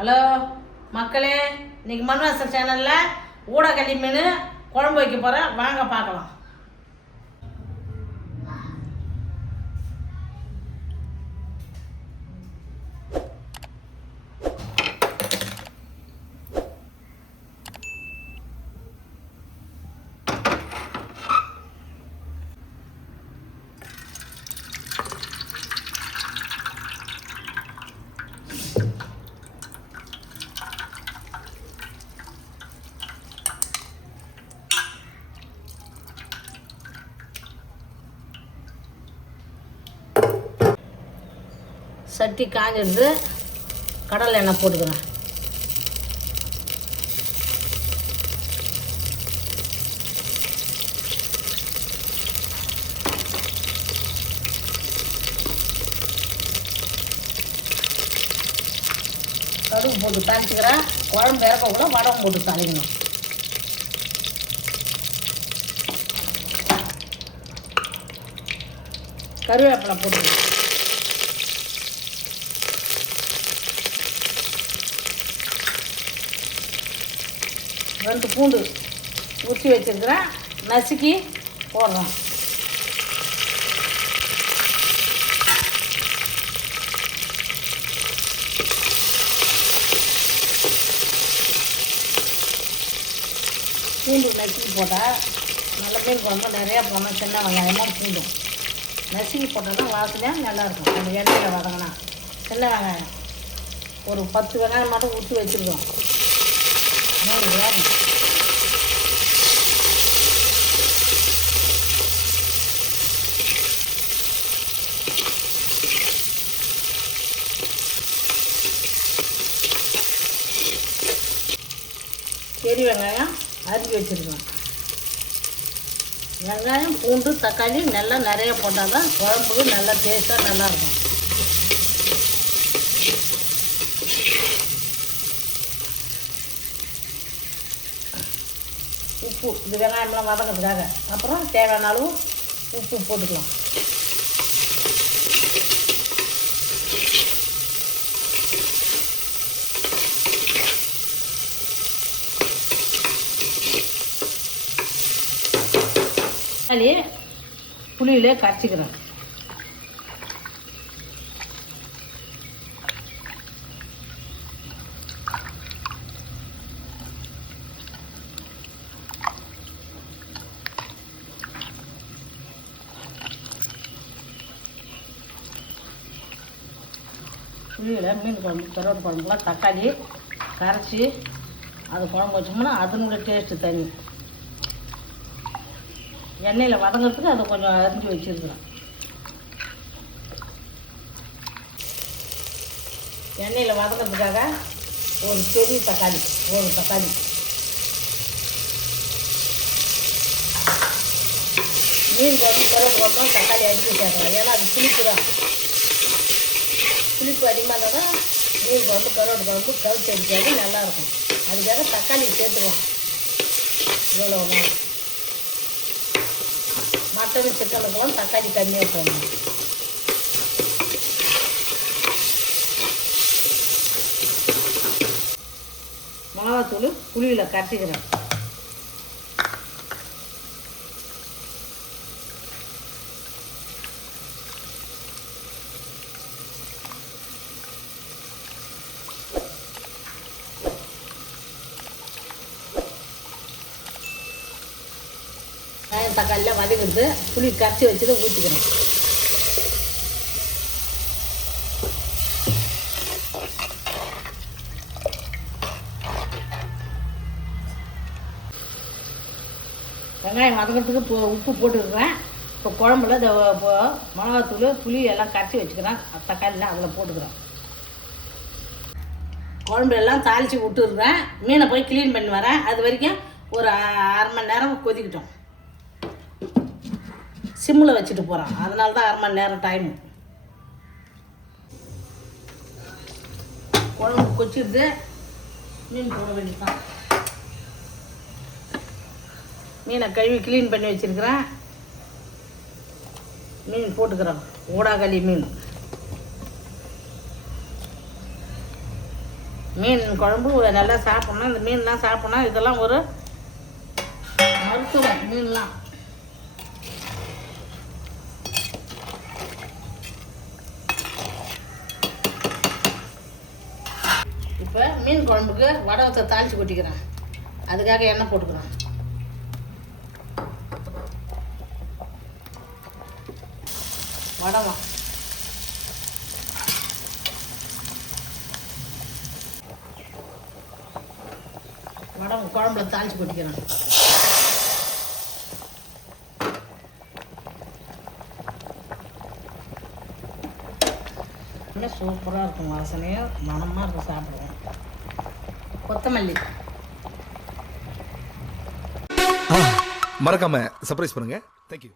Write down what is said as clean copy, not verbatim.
Hello மக்களே, இன்னைக்கு மண்வாசல் சேனலில் ஊடகல்லி மீன் குழம்பு வைக்க போகிறேன். வாங்க பார்க்கலாம். சட்டி காஞ்சிடுது, கடலை எண்ணெய் போட்டுக்கிறேன். கடுகு போட்டு தாளிச்சுக்கிறேன். குழம்பு இறக்கக்குள்ள வடகம் போட்டு தாளிக்கணும். கருவேப்பிலை போட்டுக்கணும். ரெண்டு பூண்டு ஊற்றி வச்சுருக்கிறேன், நசுக்கி போடுறோம். பூண்டு நசுக்கி போட்டால் நல்ல மீன் குழம்பு நிறையா போனால் சின்ன வெங்காயமாக பூண்டும் நசுக்கி போட்டால் தான் வாசனையாக நல்லாயிருக்கும். அந்த எண்ணெயில் வதங்கினா சின்ன வெங்காயம் ஒரு 10 வெங்காயம் மட்டும் ஊற்றி வச்சுருக்கோம். 3 வேணும். பெரிய வெங்காயம் அரிஞ்சு வச்சுருக்கோம். வெங்காயம் பூண்டு தக்காளி நல்லா நிறைய போட்டால் தான் குழம்புக்கு நல்லா டேஸ்ட்டாக நல்லாயிருக்கும். உப்பு, இது வெங்காயம்லாம் வதங்கிறதுக்காக. அப்புறம் தேவையான அளவு உப்பு போட்டுக்கலாம். தக்காளி புளியிலே கரைச்சிக்கிறேன். புளியில் மீன் குழம்பு கருவாடு குழம்புலாம் தக்காளி கரைச்சி அது குழம்பு வச்சோம்னா அதனுடைய டேஸ்ட்டு தனி. எண்ணெயில் வதங்கிறதுக்கு அதை கொஞ்சம் அரிஞ்சு வச்சுருக்குறேன். எண்ணெயில் வதங்கிறதுக்காக ஒரு பெரிய தக்காளி, ஒரு தக்காளி. மீன் குழம்பு கருவாடு குழம்புலாம் தக்காளி அடித்து சேர்க்கலாம். ஏன்னா அது புளிப்பு தான். புளிப்பு அதிகமாக இருந்தால் தான் மீன் குழம்பு கருவாடு குழம்பு கவுச்சி அடிக்காது, நல்லாயிருக்கும். அதுக்காக தக்காளி சேர்த்துக்கலாம். இவ்வளோ மட்டன் சிக்கனுக்கெல்லாம் தக்காளி கம்மியாக போடணும். மிளகாத்தூள் புளியில் கரைச்சிக்கிறேன். தக்காளிலாம் வதக்கிடுது, புளி கரைச்சி வச்சுட்டு ஊற்றிக்கிறேன். வெங்காயம் வதக்கிறதுக்கு உப்பு போட்டுருக்கிறேன். இப்போ குழம்புல இந்த மிளகாத்தூள் புளி எல்லாம் கரைச்சி வச்சுக்கிறேன். தக்காளிலாம் அதில் போட்டுக்கிறேன். குழம்பு எல்லாம் தாளித்து விட்டுருக்குறேன். மீனை போய் க்ளீன் பண்ணி வரேன். அது வரைக்கும் ஒரு 1/2 மணி நேரம் கொதிக்கிட்டோம். சிம்மில் வச்சுட்டு போகிறோம், அதனால தான் 1/2 மணி நேரம் டைமு. குழம்பு கொச்சிடுது, மீன் போட வேண்டியதான். மீனை கழுவி க்ளீன் பண்ணி வச்சுருக்கிறேன். மீன் போட்டுக்கிறோம். ஊடாகளி மீன் மீன் குழம்பு நல்லா சாப்பிட்ணும். இந்த மீன்லாம் சாப்பிட்ணும். இதெல்லாம் ஒரு மருத்துவம் மீன்லாம். இப்போ மீன் குழம்புக்கு வடவத்தை தாளித்து கொட்டிக்கிறேன். அதுக்காக எண்ணெய் போட்டுக்கிறேன். வடவம் குழம்புல தாளித்து கொட்டிக்கிறேன். இன்னும் சூப்பராக இருக்கும். வாசனையும் மனமாக இருக்கும். சாப்பிடுவேன். கொத்தமல்லி மறக்காம சர்ப்ரைஸ் பண்ணுங்க. தேங்க்யூ.